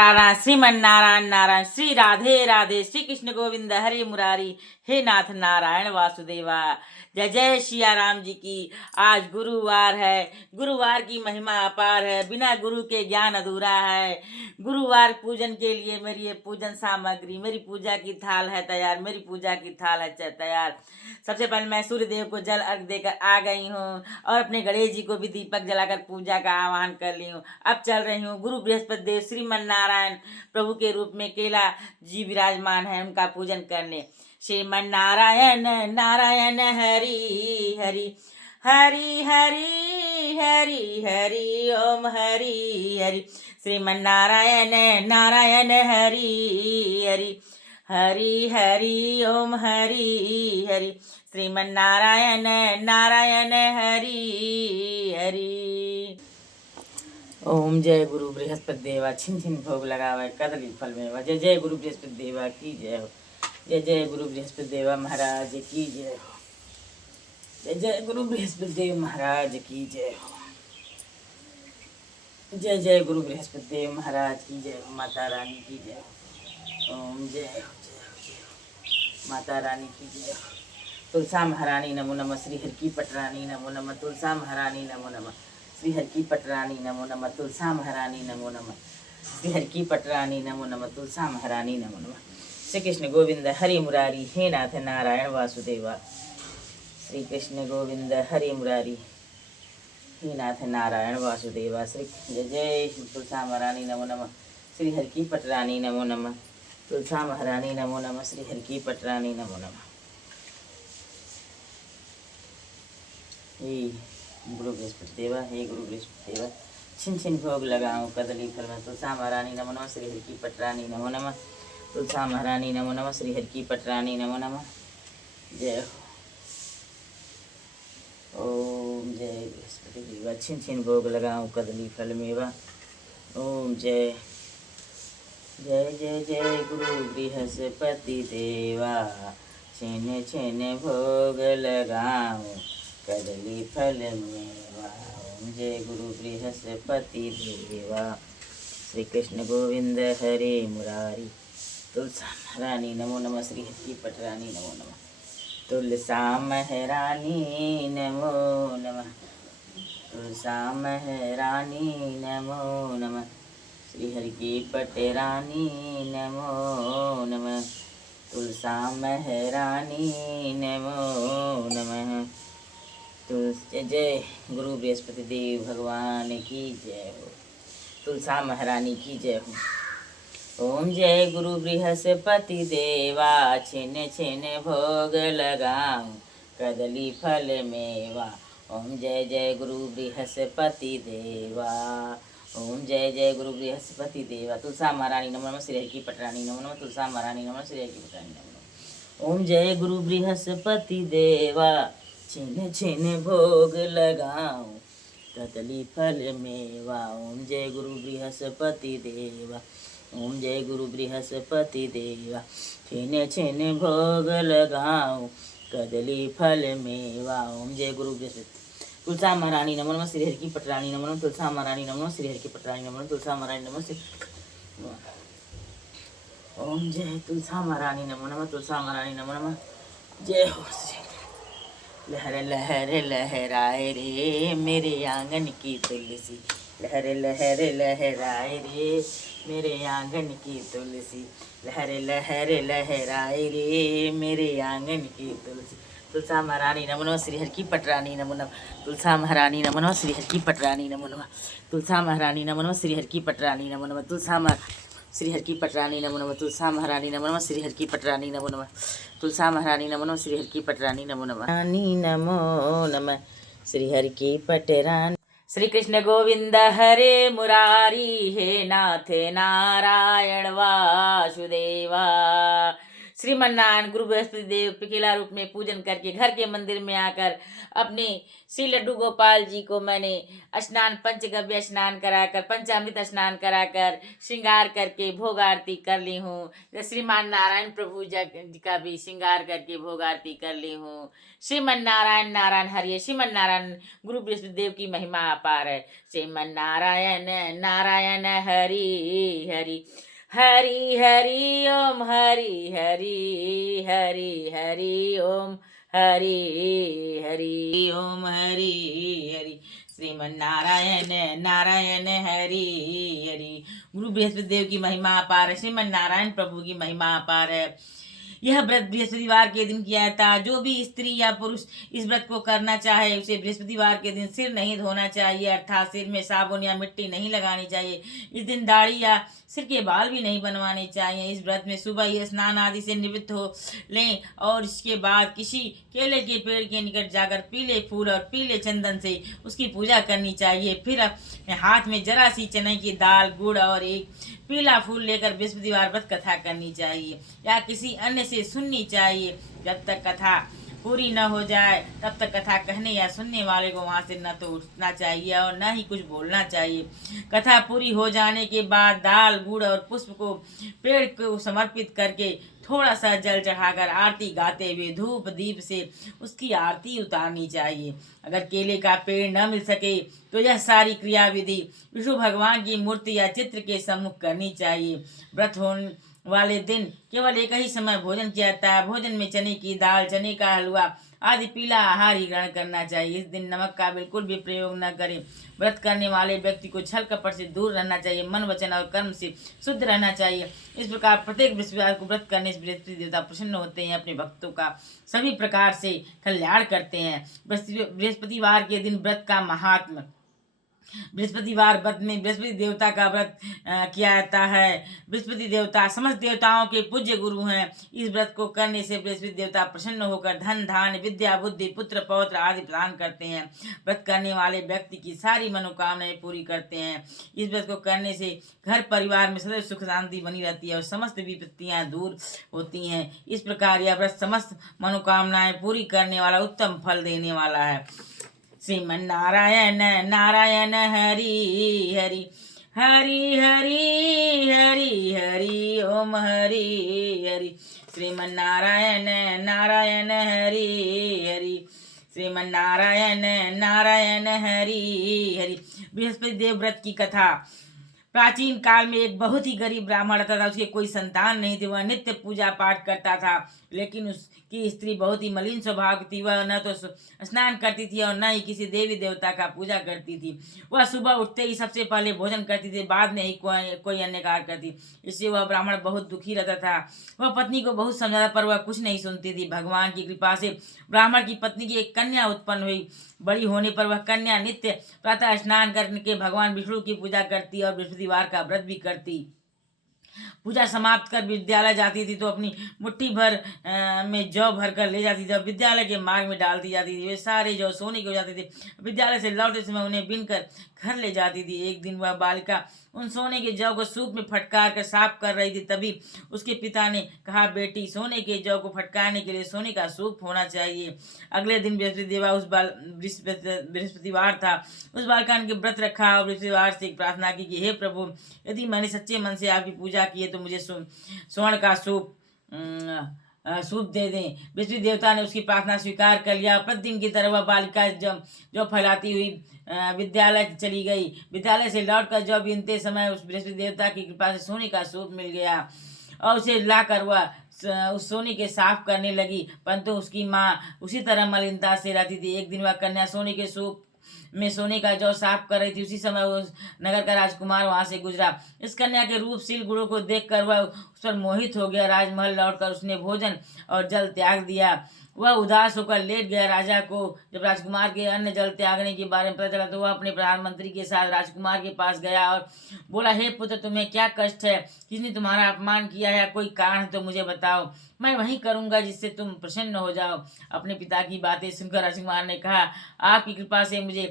नारायण श्रीमन नारायण नारायण श्री राधे राधे श्री कृष्ण गोविंद हरे मुरारी हे नाथ नारायण वासुदेवा। जय जय सिया राम जी की। आज गुरुवार है। गुरुवार की महिमा अपार है। बिना गुरु के ज्ञान अधूरा है। गुरुवार पूजन के लिए मेरी ये पूजन सामग्री, मेरी पूजा की थाल है तैयार, मेरी पूजा की थाल है तैयार। सबसे पहले मैं सूर्य देव को जल अर्घ देकर आ गई हूँ और अपने गणेश जी को भी दीपक जलाकर पूजा का आह्वान कर ली हूँ। अब चल रही हूँ गुरु बृहस्पति देव श्रीमन नारायण प्रभु के रूप में केला जी विराजमान है, उनका पूजन करने। श्रीमन नारायण नारायण हरि हरि हरि हरि हरि हरि ओम हरि हरि। श्रीमन नारायण नारायण हरि हरि हरि हरि ओम हरि हरि। श्रीमन नारायण नारायण हरि हरि। ओम जय गुरु बृहस्पति देवा। छिन छिन भोग लगावे कदली फल में। जय जय गुरु बृहस्पति देवा की जय हो। जय जय गुरु बृहस्पति देवा महाराज की जय हो। जय जय गुरु बृहस्पति देव महाराज की जय हो। जय जय गुरु बृहस्पति देव महाराज की जय हो। माता रानी की जय हो। ओम जय हो जय हो जय हो। माता रानी की जय हो। तुलसा महारानी नमो नमः। श्री हर की पटरानी नमो नमः। तुलसा महारानी नमो नमः। श्री हर की पटरानी नमो नमः। तुलसा महारानी नमो नमः। श्री हर की पटरानी नमो नमः। तुलसा महारानी नमो नमः। श्री कृष्ण गोविंद हरि मुरारी हे नाथ नारायण वासुदेवा। श्री कृष्ण गोविंद हरि मुरारी हे नाथ नारायण वासुदेवा। श्री जय जय तुलसा महारानी नमो नमः। श्री हर की पटरानी नमो नमः। तुलसा महारानी नमो नमः। श्री हर की पटरानी नमो नमः। हे गुरु बृहस्पति देवा, हे गुरु बृहस्पति देवा। छिन छिन भोग लगाऊं कदली फल में। तुलसा महारानी नमो नमः। श्री हर की पटरानी नमो नमः। तुलसा महारानी नमो नमः। श्री हर की पटरानी नमो नमः। जय हो। ओम जय बृहस्पति देवा। छिन छिन भोग लगाऊं कदली फल मेवा। ओम जय जय जय जय गुरु बृहस्पति देवा। छिन छिन भोग लगाऊं कदली फल मेवा। ओम जय गुरु बृहस्पति देवा। श्री कृष्ण गोविंद हरे मुरारी। तुलसा महारानी नमो नमः। श्री हर की पटरानी नमो नमः। तुलसा महारानी नमो नमः। तुलसा महारानी नमो नमः। श्री हरि की पटरानी नमो नमः। तुलसा महारानी नमो नमः। तुलसी जय गुरु बृहस्पति देव भगवान की जय हो। तुलसा महारानी की जय हो। ओम जय गुरु बृहस्पति देवा। छिन छिन भोग लगाऊं कदली फल मेवा। ओम जय जय गुरु बृहस्पति देवा। ओम जय जय गुरु बृहस्पति देवा। तुलसा महारानी नमो नमः। श्री हरि की पटरानी नमो नमः। तुलसा महारानी नमो नमः। श्री हरि की पटरानी नमो नमः। ओम जय गुरु बृहस्पति देवा। छिन छिन भोग लगाऊं कदली फल मेवा। ओम जय गुरु बृहस्पति देवा। ओम जय गुरु बृहस्पति देवा। छिन छिन भोग लगाऊं कदली फल मेवा। ओम जय गुरु बृहस्पति। तुलसा महारानी नमो नमः। श्री हरि की पटरानी नमो नमः। तुलसा महारानी नमो नमः। श्री हरि की पटरानी नमो नमः। तुलसा महारानी नमो नमः। ओम जय तुलसा महारानी नमो नमः। तुलसा महारानी नमो नमः। जय हो। लहर लहर लहराए रे मेरे आंगन की तुलसी। लहर लहर लहराए रे मेरे आंगन की तुलसी। लहर लहर लहराए रे मेरे आंगन की तुलसी। तुलसा महारानी नमो नमः। श्री हरि की पटरानी नमो नमः। तुलसा महारानी नमो नमः। श्री हरि की पटरानी नमो नमः। तुलसा महारानी नमो नमः। श्री हरि की पटरानी नमो नमः। तुलसा श्री हरि की पटरानी नमो नमः। तुलसा महारानी नमो नमः। श्री हरि की पटरानी नमो नमः। तुलसा महारानी नमो नमः। श्री हरि की पटरानी नमो नमः। रानी नमो नमः। श्री हरि की पटरानी। श्री कृष्ण गोविंद हरे मुरारी हे नाथ नारायण वासुदेवा। श्रीमन्नारायण गुरु बृहस्पति देव पिकेला रूप में पूजन करके घर के मंदिर में आकर अपने श्री लड्डू गोपाल जी को मैंने स्नान पंचगव्य स्नान कराकर पंचामृत स्नान कराकर श्रृंगार करके भोग आरती कर ली हूँ। श्रीमान नारायण प्रभु जी का भी श्रृंगार करके भोग आरती कर ली हूँ। श्रीमन नारायण नारायण हरिये। श्रीमन नारायण गुरु बृहस्पति देव की महिमा अपार है। श्रीमन नारायण नारायण हरि हरि हरि हरि ओम हरि हरि हरि हरि ओम हरि हरि ओम हरि हरि। श्रीमन नारायण नारायण हरि हरि। गुरु बृहस्पति देव की महिमा अपार है। श्रीमन नारायण प्रभु की महिमा अपार है। यह व्रत बृहस्पतिवार के दिन किया था। जो भी स्त्री या पुरुष इस व्रत को करना चाहे उसे बृहस्पतिवार के दिन सिर नहीं धोना चाहिए, अर्थात सिर में साबुन या मिट्टी नहीं लगानी चाहिए। इस दिन दाढ़ी या सिर के बाल भी नहीं बनवाने चाहिए। इस व्रत में सुबह ही स्नान आदि से निवृत्त हो लें और इसके बाद किसी केले के पेड़ के निकट जाकर पीले फूल और पीले चंदन से उसकी पूजा करनी चाहिए। फिर हाथ में जरा सी चने की दाल, गुड़ और एक पीला फूल लेकर बृहस्पतिवार व्रत कथा करनी चाहिए या किसी अन्य से सुननी चाहिए। जब तक कथा पूरी न हो जाए तब तक कथा कहने या सुनने वाले को वहां से न तो उठना चाहिए और न ही कुछ बोलना चाहिए। कथा पूरी हो जाने के बाद दाल, गुड़ और पुष्प को पेड़ को समर्पित करके थोड़ा सा जल चढ़ाकर आरती गाते हुए धूप दीप से उसकी आरती उतारनी चाहिए। अगर केले का पेड़ न मिल सके तो यह सारी क्रिया विधि विष्णु भगवान की मूर्ति या चित्र के सम्मुख करनी चाहिए। व्रत होने वाले दिन केवल एक ही समय भोजन किया जाता है। भोजन में चने की दाल, चने का हलवा आदि पीला आहार ही ग्रहण करना चाहिए। इस दिन नमक का बिल्कुल भी प्रयोग न करें। व्रत करने वाले व्यक्ति को छल कपट से दूर रहना चाहिए। मन, वचन और कर्म से शुद्ध रहना चाहिए। इस प्रकार प्रत्येक बृहस्पतिवार को व्रत करने से बृहस्पति देवता प्रसन्न होते हैं, अपने भक्तों का सभी प्रकार से कल्याण करते हैं। बृहस्पतिवार के दिन व्रत का महात्म। बृहस्पतिवार व्रत में बृहस्पति देवता का व्रत किया जाता है। बृहस्पति देवता समस्त देवताओं के पूज्य गुरु हैं। इस व्रत को करने से बृहस्पति देवता प्रसन्न होकर धन, धान्य, विद्या, बुद्धि, पुत्र, पौत्र आदि प्रदान करते हैं। व्रत करने वाले व्यक्ति की सारी मनोकामनाएं पूरी करते हैं। इस व्रत को करने से घर परिवार में सदैव सुख शांति बनी रहती है और समस्त विपत्तियां दूर होती हैं। इस प्रकार यह व्रत समस्त मनोकामनाएं पूरी करने वाला उत्तम फल देने वाला है। श्रीमन नारायण नारायण हरि हरि हरि हरि हरि हरि ओम हरि हरि। श्रीमन नारायण नारायण हरि हरि श्रीमन नारायण नारायण हरि हरि। बृहस्पति देव व्रत की कथा। प्राचीन काल में एक बहुत ही गरीब ब्राह्मण रहता था। उसके कोई संतान नहीं थे। वह नित्य पूजा पाठ करता था, लेकिन उसकी स्त्री बहुत ही मलिन स्वभाव की थी। वह न तो स्नान करती थी और न ही किसी देवी देवता का पूजा करती थी। वह सुबह उठते ही सबसे पहले भोजन करती थी, बाद में ही कोई अन्य कार्य करती। इससे वह ब्राह्मण बहुत दुखी रहता था। वह पत्नी को बहुत समझाता पर वह कुछ नहीं सुनती थी। भगवान की कृपा से ब्राह्मण की पत्नी की एक कन्या उत्पन्न हुई। बड़ी होने पर वह कन्या नित्य प्रातः स्नान करके भगवान विष्णु की पूजा करती और बृहस्पतिवार का व्रत भी करती। पूजा समाप्त कर विद्यालय जाती थी तो अपनी मुट्ठी भर में जौ भर कर ले जाती थी और विद्यालय के मार्ग में डालती जाती थी। वे सारे जौ सोने के हो जाते थे। विद्यालय से लौटते समय उन्हें बीनकर घर ले जाती थी। एक दिन वह बालिका उन सोने के जौ को सूप में फटकार कर साफ कर रही थी। तभी उसके पिता ने कहा, बेटी, सोने के जौ को फटकारने के लिए सोने का सूप होना चाहिए। अगले दिन बृहस्पतिवार था। उस बालिका ने व्रत रखा और बृहस्पतिवार से प्रार्थना की कि हे प्रभु, यदि मैंने सच्चे मन से आपकी पूजा की है तो मुझे स्वर्ण का सूप दे दें। बृहस्पति देवता ने उसकी प्रार्थना स्वीकार कर लिया। प्रतिदिन की तरह वह बालिका जौ फैलाती हुई विद्यालय चली गई। विद्यालय से लौटकर जौ बीनते समय उस बृहस्पति देवता की कृपा से सोने का सूप मिल गया और उसे लाकर वह उस सोने के साफ करने लगी, परंतु उसकी माँ उसी तरह मलिनता से रहती थी। एक दिन वह कन्या सोने के सूप में सोने का जौ साफ कर रही थी। उसी समय उस नगर का राजकुमार वहां से गुजरा। इस कन्या के रूपशील गुणों को देखकर वह उस पर मोहित हो गया। राजमहल लौटकर उसने भोजन और जल त्याग दिया। वह उदास होकर लेट गया। राजा को जब राजकुमार के अन्य जल त्यागने के बारे में पता चला तो वह अपने प्रधानमंत्री के साथ राजकुमार के पास गया और बोला, हे पुत्र, तुम्हें क्या कष्ट है? किसने तुम्हारा अपमान किया है? कोई कारण है तो मुझे बताओ, मैं वही करूंगा जिससे तुम प्रसन्न हो जाओ। अपने पिता की बातें सुनकर राजकुमार ने कहा, आपकी कृपा से मुझे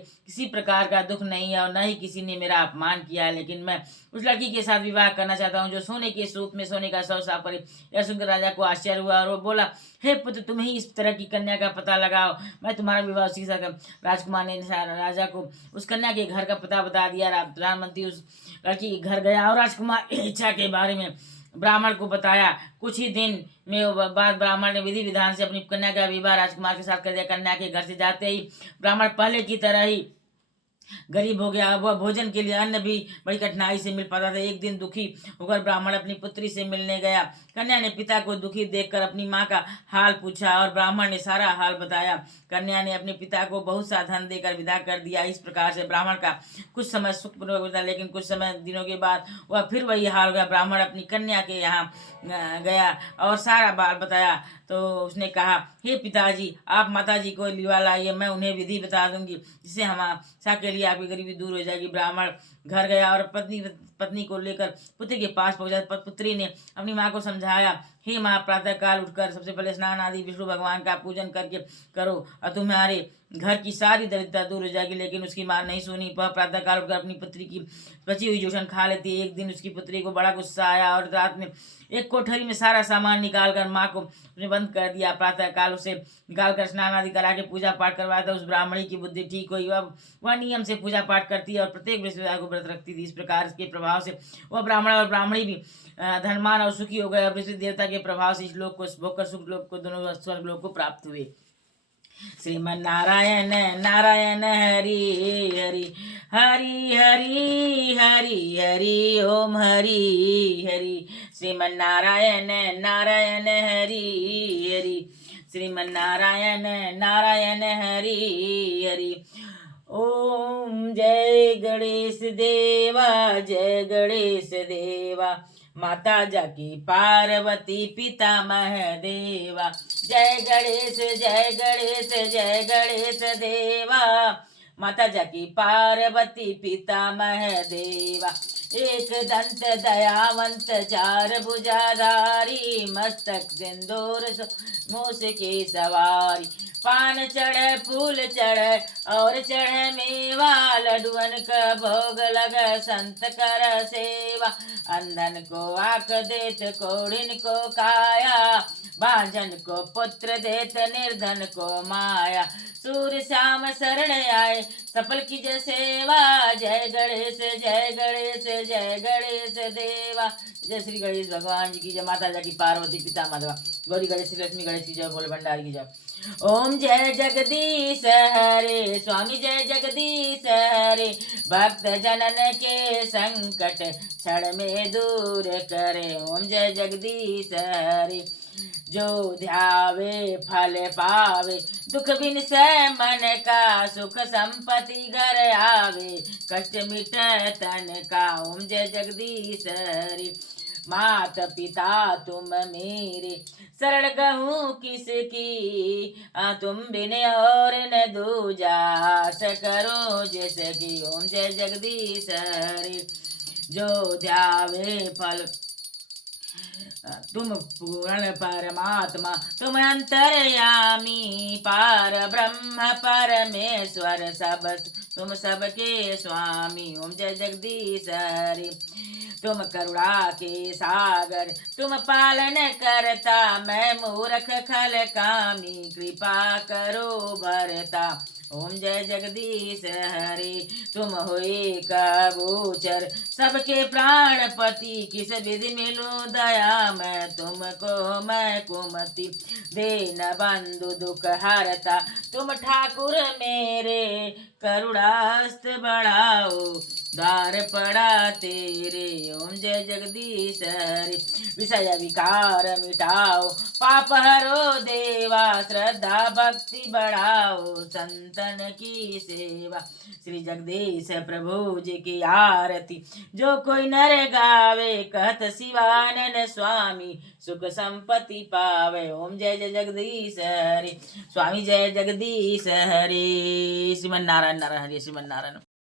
किसी प्रकार का दुख नहीं है और न ही किसी ने मेरा अपमान किया है, लेकिन मैं उस लड़की के साथ विवाह करना चाहता हूँ जो सोने के सूप में सोने का सौ साफ करे। यह सुनकर राजा को आश्चर्य हुआ और वो बोला, हे पुत्र, तुम ही इस तरह की कन्या का पता लगाओ, मैं तुम्हारा विवाह उसी के साथ करूं। राजकुमार ने राजा को उस कन्या के घर का पता बता दिया। प्रधानमंत्री उस लड़की के घर गया और राजकुमार की इच्छा के बारे में ब्राह्मण को बताया। कुछ ही दिन में बाद ब्राह्मण ने विधि विधान से अपनी कन्या का विवाह राजकुमार के साथ कर दिया। कन्या के घर से जाते ही ब्राह्मण पहले की तरह ही गरीब हो गया। वह भोजन के लिए अन्न भी बड़ी कठिनाई से मिल पाता था। एक दिन दुखी होकर ब्राह्मण अपनी पुत्री से मिलने गया। कन्या ने पिता को दुखी देखकर अपनी माँ का हाल पूछा और ब्राह्मण ने सारा हाल बताया। कन्या ने अपने पिता को बहुत सा धन देकर विदा कर दिया। इस प्रकार से ब्राह्मण का कुछ समय सुखपूर्वक बीता, लेकिन कुछ समय दिनों के बाद वह फिर वही हाल हो गया। ब्राह्मण अपनी कन्या के यहाँ गया और सारा बात बताया तो उसने कहा, हे पिताजी, आप माताजी को लिवा लाइए, मैं उन्हें विधि बता दूंगी जिससे हमेशा के लिए आपकी गरीबी दूर हो जाएगी। ब्राह्मण घर गया और पत्नी को लेकर पुत्री के पास पहुंचा। पुत्री ने अपनी माँ को समझाया, हे माँ, प्रातः काल उठकर सबसे पहले स्नान आदि विष्णु भगवान का पूजन करके करो और तुम्हारे घर की सारी दरिद्रता दूर हो जाएगी। लेकिन उसकी माँ नहीं सुनी। वह प्रातः काल उठकर अपनी पुत्री की बची हुई जोशन खा लेती। एक दिन उसकी पुत्री को बड़ा गुस्सा आया और रात में एक कोठरी में सारा सामान निकाल कर माँ को उसने बंद कर दिया। प्रातः काल उसे निकाल कर स्नान आदि करा के पूजा पाठ करवाया था। उस ब्राह्मणी की बुद्धि ठीक हुई। वह नियम से पूजा पाठ करती है और प्रत्येक बृहस्पतिवार को व्रत रखती थी। इस प्रकार के प्रभाव से वह ब्राह्मण और ब्राह्मणी भी धनवान और सुखी हो गए। बृहस्पति देवता के प्रभाव से इस लोक को भोगकर सुख लोक को दोनों स्वर्ग लोक को प्राप्त हुए। श्रीमन नारायण नारायण हरि हरि हरि हरि हरि हरि ओम हरि हरि। श्रीमन नारायण नारायण हरि हरि श्रीमन नारायण नारायण हरि हरि। ओम जय गणेश देवा, जय गणेश देवा, माता जाकी पार्वती पिता महादेवा। जय गणेश जय गणेश जय गणेश देवा, माता जाकी पार्वती पिता महादेवा। एक दंत दयावंत चार भुजाधारी, मस्तक सिंदूर मूस की सवारी। पान चढ़े फूल चढ़े और चढ़े मेवा, लडुअन का भोग लग संत कर सेवा। अंधन को आँख देत कोढ़िन को काया, भांजन को पुत्र देत निर्धन को माया। सूर्य श्याम शरण आए सफल की जय सेवा। जय गणेश जय गणेश जय गणेश देवा। जय श्री गणेश भगवान जी की जय, माता जी की पार्वती पिता माधवा, गौरी गणेश श्री लक्ष्मी गणेश की जय, भोले भंडारी की जय। ओम जय जगदीश हरे स्वामी, जय जगदीश हरे, भक्त जनन के संकट क्षण में दूर करे। ओम जय जगदीश हरे, जो ध्यावे फल पावे, दुख बिन से मन का सुख संपत्ति घर आवे, कष्ट मिट तन का। ओम जय जगदीश हरे, मात पिता तुम मेरे, शरण गहूँ किसकी, तुम बिन और न दूजा, करो जिसकी। ओम जय जगदीश हरे, जो ध्यावे फल तुम पूर्ण परमात्मा, तुम अंतर्यामी, पार ब्रह्म परमेश्वर, सब तुम सबके स्वामी। ओम जय जगदीश हरे, तुम करुणा के सागर, तुम पालन करता, मैं मूर्ख खल कामी, कृपा करो भरता। ओम जय जगदीश हरे, तुम हुए कबूतर, सबके प्राणपति, किस विधि मिलूं दया मैं तुमको, मैं कुमति देन बंधु दुख हरता, तुम ठाकुर मेरे, करुणास्त बढ़ाओ, द्वार पड़ा तेरे। ओम जय जगदीश हरे, विषय विकार मिटाओ, पाप हरो देवा, श्रद्धा भक्ति बढ़ाओ, संतन की सेवा। श्री जगदीश प्रभु जी की आरती, जो कोई नर गावे, कहत शिवानन स्वामी, सुख संपत्ति पावे। ओम जय जय जगदीश हरे, स्वामी जय जगदीश हरे। श्रीमन नारायण नारायण हरे, श्रीमन नारायण।